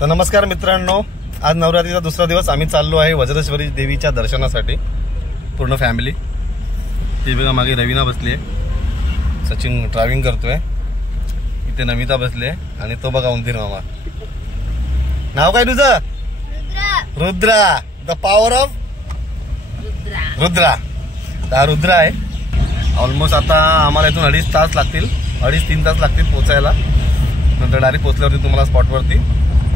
तर नमस्कार मित्रांनो, आज नवरात्रीचा दुसरा दिवस. आम्ही चाललो आहे वज्रेश्वरी देवीच्या दर्शनासाठी पूर्ण फॅमिली. ती बघा मागे रवीना बसली आहे, सचिन ड्रायव्हिंग करतोय, इथे नमिता बसली आहे आणि तो बघा उंदीर मामा. नाव काय तुझं? Rudra. The power of Rudra. हा रुद्रा आहे. ऑलमोस्ट आता आम्हाला इथून 2.5 तास लागतील, 2.5-3 तास लागतील पोचायला. नंतर डायरेक्ट पोचल्यावरती तुम्हाला स्पॉटवरती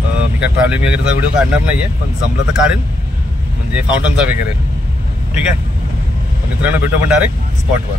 मी काय ट्रॅव्हलिंग वगैरेचा व्हिडिओ काढणार नाहीये, पण जमलं तर काढेन, म्हणजे फाउंटनचा वगैरे. ठीक आहे मित्रांनो, भेटू पण डायरेक्ट स्पॉटवर.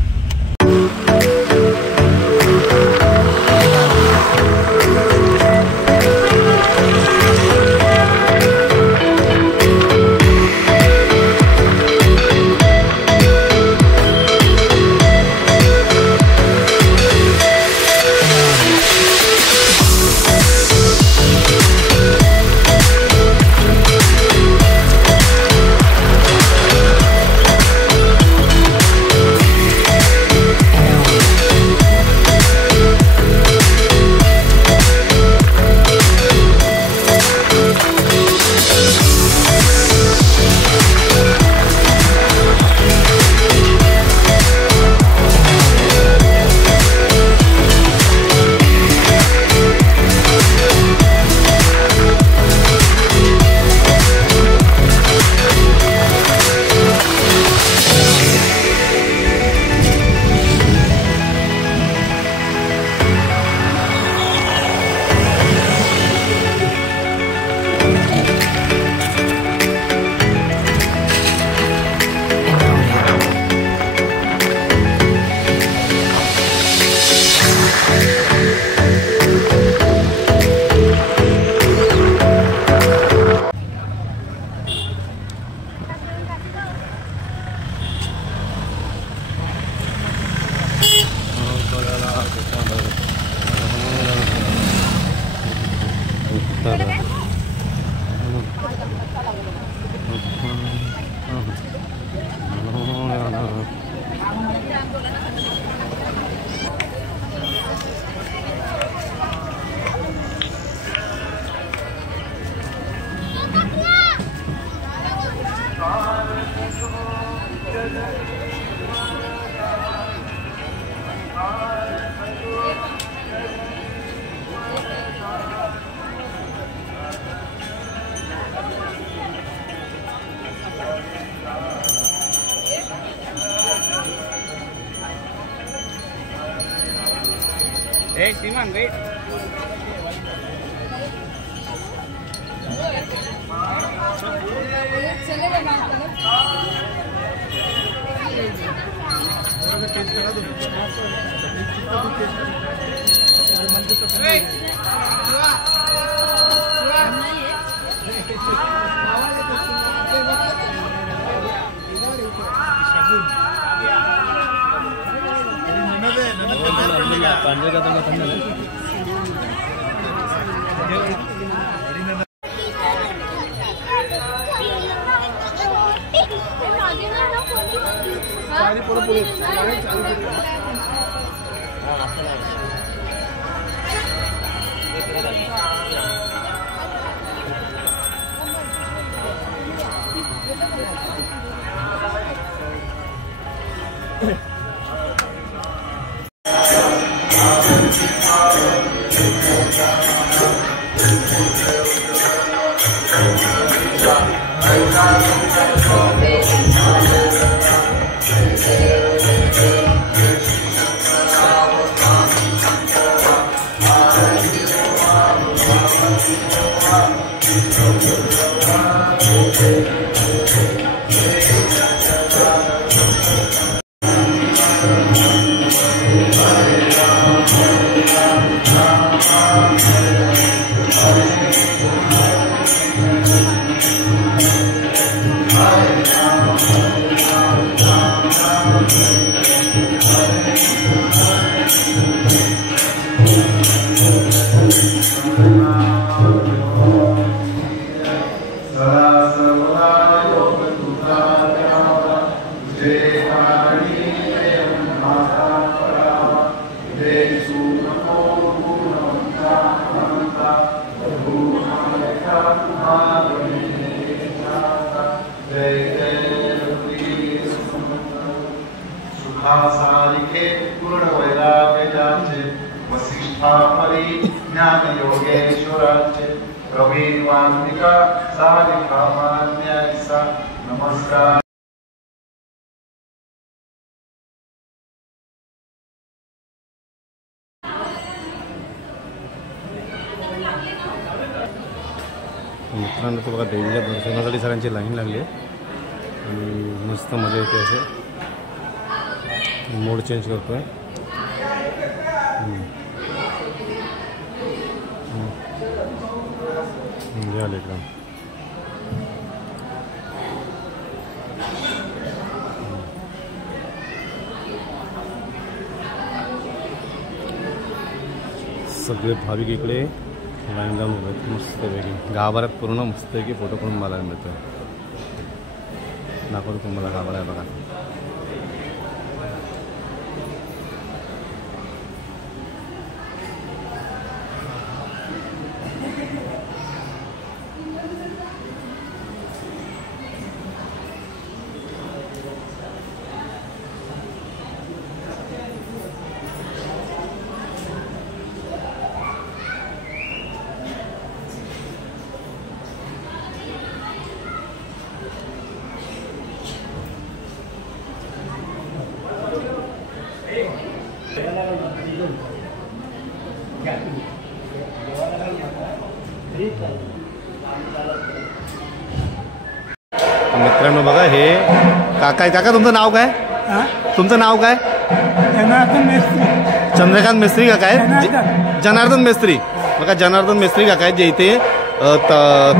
Hey, Simon, wait. सुखासारिखे पूर्ण वैराग्याचे वसिष्ठा परी ज्ञान योगेश्वराचे प्रवीण वाल्मिका सारिका मान्यासा नमस्कार. मित्रांनो तो बघा देवीच्या दर्शनासाठी सगळ्यांची लाईन लागली आहे आणि मस्त मजा येते. असे मोड चेंज करतोय. झालं एकदम. सगळे भाविक इकडे लाईन लावून उभे आहेत मस्तपैकी. गाभाऱ्यात पूर्ण मस्तपैकी फोटो करून मला मिळतोय. दाखवतो तुम्हाला गाभारा बघा. मित्रांनो बघा हे काका. काका तुमचं नाव काय? तुमचं नाव काय? चंद्रकांत मेस्त्री काका आहे. जनार्दन मेस्त्री. बघा जनार्दन मेस्त्री काका आहेत जे इथे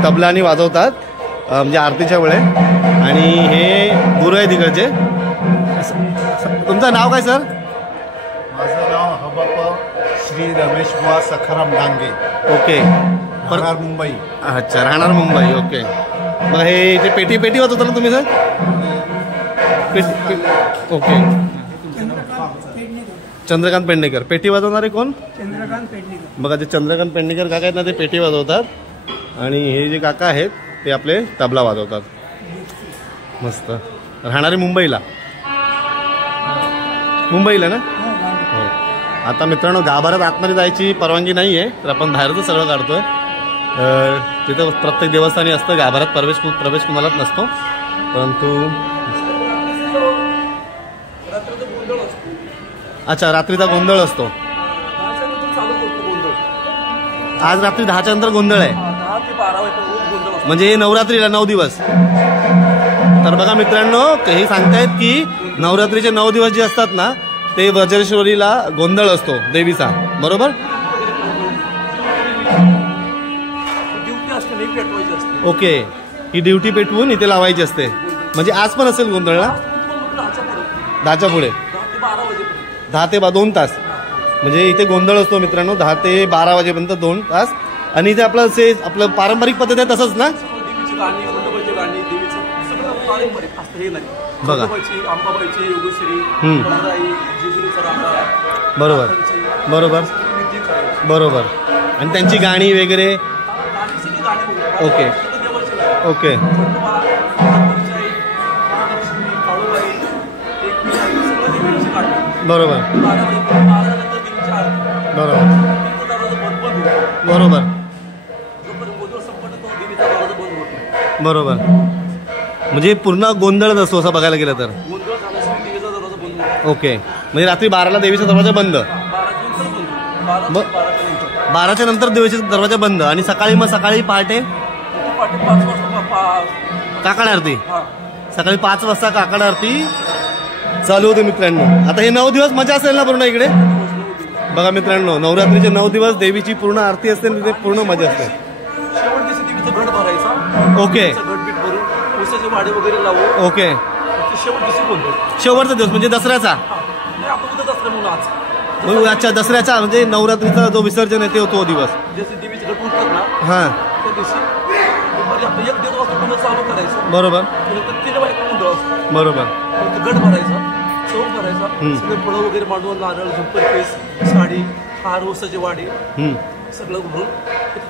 तबला आणि वाजवतात म्हणजे आरतीच्या वेळे. आणि हे गुरु आहे तिकडचे. तुमचं नाव काय सर? माझं नाव हबप श्री रमेश बुवा सखाराम डांगे. ओके. राहणार मुंबई. अच्छा राहणार मुंबई. ओके. मग हे ते पेटी वाजवता ना तुम्ही सर? ओके. चंद्रकांत पेडणेकर. पेटी वाजवणारे कोण? चंद्रकांत पेडणेकर. बघा ते चंद्रकांत पेडणेकर काका आहेत ना ते पेटी वाजवतात. आणि हे जे काका आहेत ते आपले तबला वाजवतात. मस्त. राहणारे मुंबईला ना? हो. आता मित्रांनो गाभाऱ्यात आतमध्ये जायची परवानगी नाही आहे तर आपण बाहेरच सगळं काढतोय. तिथं प्रत्येक देवस्थानी असतं गाभाऱ्यात प्रवेश कुणालाच नसतो. परंतु अच्छा रात्रीचा गोंधळ असतो. आज रात्री 10च्या नंतर गोंधळ आहे म्हणजे हे नवरात्रीला 9 दिवस. तर बघा मित्रांनो हे सांगतायत की नवरात्रीचे 9 दिवस जे असतात ना ते वज्रेश्वरीला गोंधळ असतो देवीचा. बरोबर. ओके. ही ड्युटी पेटवून इथे लावायची असते म्हणजे आज पण असेल गोंधळ ना? 10च्या पुढे 10 ते 2 तास म्हणजे इथे गोंधळ असतो मित्रांनो 10 ते 12 वाजेपर्यंत 2 तास. आणि इथे आपलं पारंपरिक पद्धत आहे तसंच ना? बघा बरोबर बरोबर बरोबर. आणि त्यांची गाणी वगैरे. ओके ओके बरोबर बरोबर बरोबर बरोबर. म्हणजे पूर्ण गोंधळच असतो असं बघायला गेलं तर. ओके. म्हणजे रात्री 12ला देवीचा दरवाजा बंद. 12च्या नंतर देवीचा दरवाजा बंद. आणि सकाळी पहाटे काकड आरती. सकाळी 5 वाजता काकड आरती चालू होते मित्रांनो. आता हे 9 दिवस मजा असेल ना पूर्ण इकडे. बघा मित्रांनो नवरात्रीचे 9 दिवस देवीची पूर्ण आरती असते आणि तिथे पूर्ण मजा असते. Okay okay. शेवटचा दिवस म्हणजे दसऱ्याचा. अच्छा दसऱ्याचा म्हणजे नवरात्रीचा जो विसर्जन आहे तो दिवस. हां बरोबर बरोबर. गट भरायचा चौक भरायचा सगळे फळं वगैरे मांडून नारळ झुंपर केस साडी हार ओसाची वाडी सगळं भरून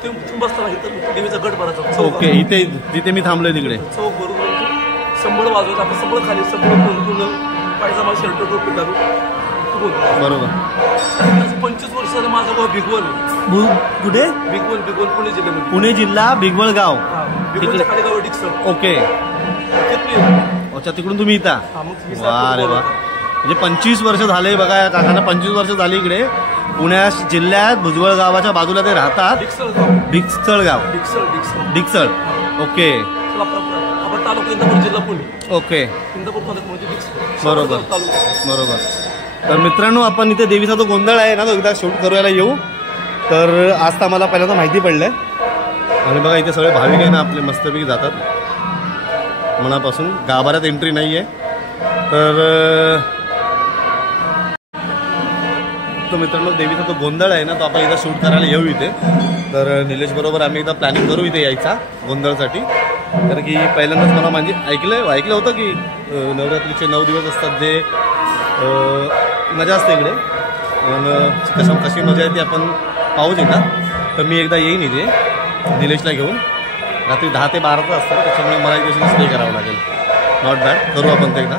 तिथून बसताना इथं देवीचा गट भरायचा चौक ओके, इथे जिथे मी थांबलोय तिकडे चौक भरून संबळ वाजवत आपण संबळ खाली संबळ पूर्ण पायजामा शर्ट टोपी घालून बरोबर. 25 वर्षाचा माझा गाव भिगवण कुठे? भिगवण पुणे जिल्ह्यामध्ये. पुणे जिल्हा भिगवळ गाव. भिगवणच्या खाली गाव डिक्सळ. ओके, अच्छा तिकडून तुम्ही इथं. वा रे वा, म्हणजे 25 वर्ष झाले बघा या काकांना. 25 वर्ष झाली इकडे पुण्या जिल्ह्यात भुजबळ गावाच्या बाजूला ते राहतात. डिक्सळ गाव. डिक्सळ. ओके. तालुका इंदापूर जिल्हा पुणे. ओके, इंदापूर तालुका. बरोबर बरोबर. तर मित्रांनो, आपण इथे देवीचा जो गोंधळ आहे ना तो एकदा शूट करायला येऊ. तर आज तर आम्हाला पहिल्यांदा माहिती पडलंय. आणि बघा इथे सगळे भाविक आहे ना आपले मस्तपैकी जातात मनापासून. गाभाऱ्यात एंट्री नाही आहे. तर मित्रांनो, देवीचा तो गोंधळ आहे ना तो आपण एकदा शूट करायला येऊ इथे. तर निलेश बरोबर आम्ही एकदा प्लॅनिंग करू इथे यायचा गोंधळसाठी. कारण की पहिल्यांदाच मला म्हणजे ऐकलं होतं की नवरात्रीचे 9 दिवस असतात, जे मजा असते इकडे. कशी मजा आहे ती आपण पाहूच येता. तर मी एकदा येईन इथे निलेशला घेऊन. रात्री 10 ते 12चं असतं, त्याच्यामुळे मला एक दिवशी स्टे करावं लागेल. नॉट बॅड, करू आपण ते एकदा.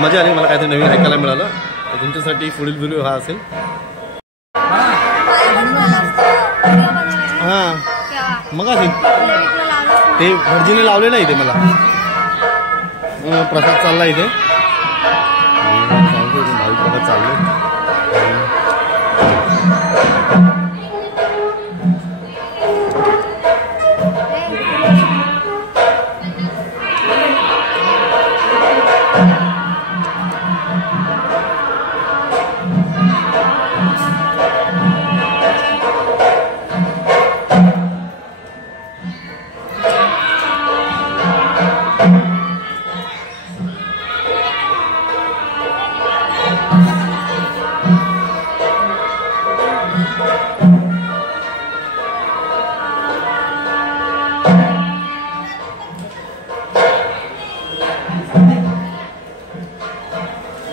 मजा आली, मला काहीतरी नवीन ऐकायला मिळालं. तर तुमच्यासाठी पुढील व्हिडिओ हा असेल. हां, मग ते भटजीने लावले नाही इथे मला. प्रसाद चालला इथे. भाविक बघा चालले.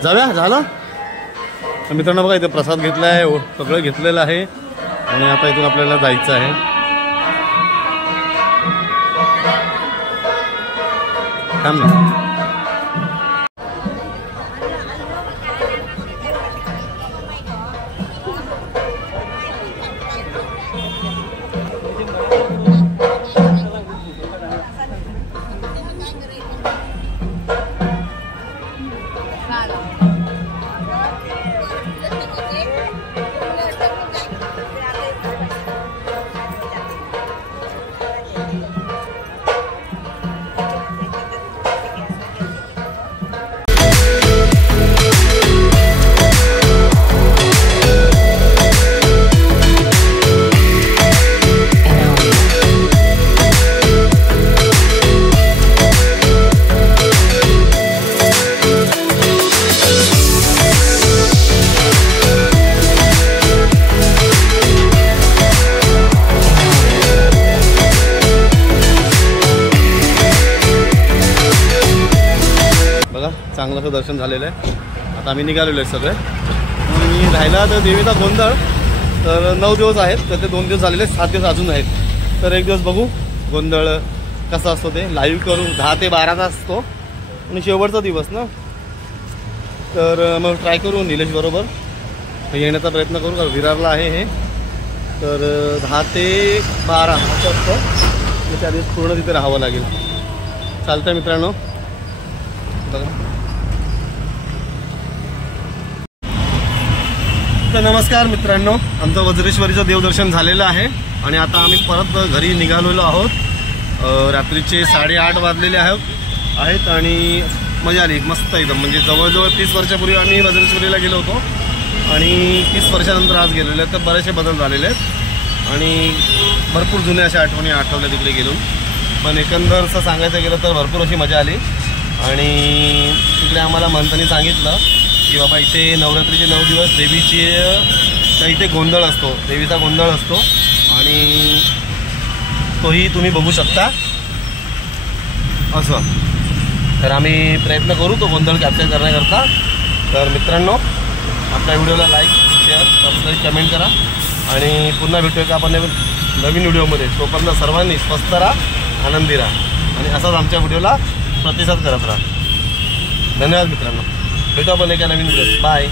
जाऊया, झालं. तर मित्रांनो बघा इथे प्रसाद घेतला आहे, सगळं घेतलेलं आहे. आणि आता इथून आपल्याला जायचं आहे. थांब ना. चांगलं असं दर्शन झालेलं आहे. आता आम्ही निघालेलो आहे सगळे. आणि राहिला तर देवीचा गोंधळ. तर 9 दिवस आहेत, तर ते 2 दिवस झालेले आहेत, 7 दिवस अजून आहेत. तर एक दिवस बघू गोंधळ कसा असतो, ते लाईव्ह करू. 10 ते 12चा असतो आणि शेवटचा दिवस ना. तर मग ट्राय करू निलेश बरोबर येण्याचा प्रयत्न करू. कारण विरारला आहे हे. तर 10 ते 12 असं असतं. त्या दिवस पूर्ण तिथे राहावं लागेल. चालतंय मित्रांनो. बघा, तर नमस्कार मित्रांनो, आमचं वज्रेश्वरीचं देवदर्शन झालेलं आहे. आणि आता आम्ही परत घरी निघालेलो आहोत. रात्रीचे 8:30 वाजलेले आहेत. आणि मजा आली मस्त एकदम. म्हणजे जवळजवळ 30 वर्षापूर्वी आम्ही वज्रेश्वरीला गेलो होतो आणि 30 वर्षानंतर आज गेलेलो आहे. तर बरेचसे बदल झालेले आहेत आणि भरपूर जुन्या अशा आठवणी आठवल्या तिकडे गेलो. पण एकंदर असं सांगायचं गेलं तर भरपूर अशी मजा आली. आणि तिकडे आम्हाला मंथनी सांगितलं की बाबा इथे नवरात्रीचे 9 दिवस देवीची तर इथे गोंधळ असतो, देवीचा गोंधळ असतो. आणि तोही तुम्ही बघू शकता असं. तर आम्ही प्रयत्न करू तो गोंधळ कॅप्चर करण्याकरता. तर मित्रांनो, आपल्या व्हिडिओला लाईक, शेअर, सबस्क्राईब, कमेंट करा. आणि पुन्हा भेटूया का आपण नवीन व्हिडिओमध्ये. तोपर्यंत सर्वांनी स्वस्त राहा, आनंदी राहा आणि असाच आमच्या व्हिडिओला प्रतिसाद करत राहा. धन्यवाद मित्रांनो. भेटू आपण एका नवीन व्हिडिओ. बाय.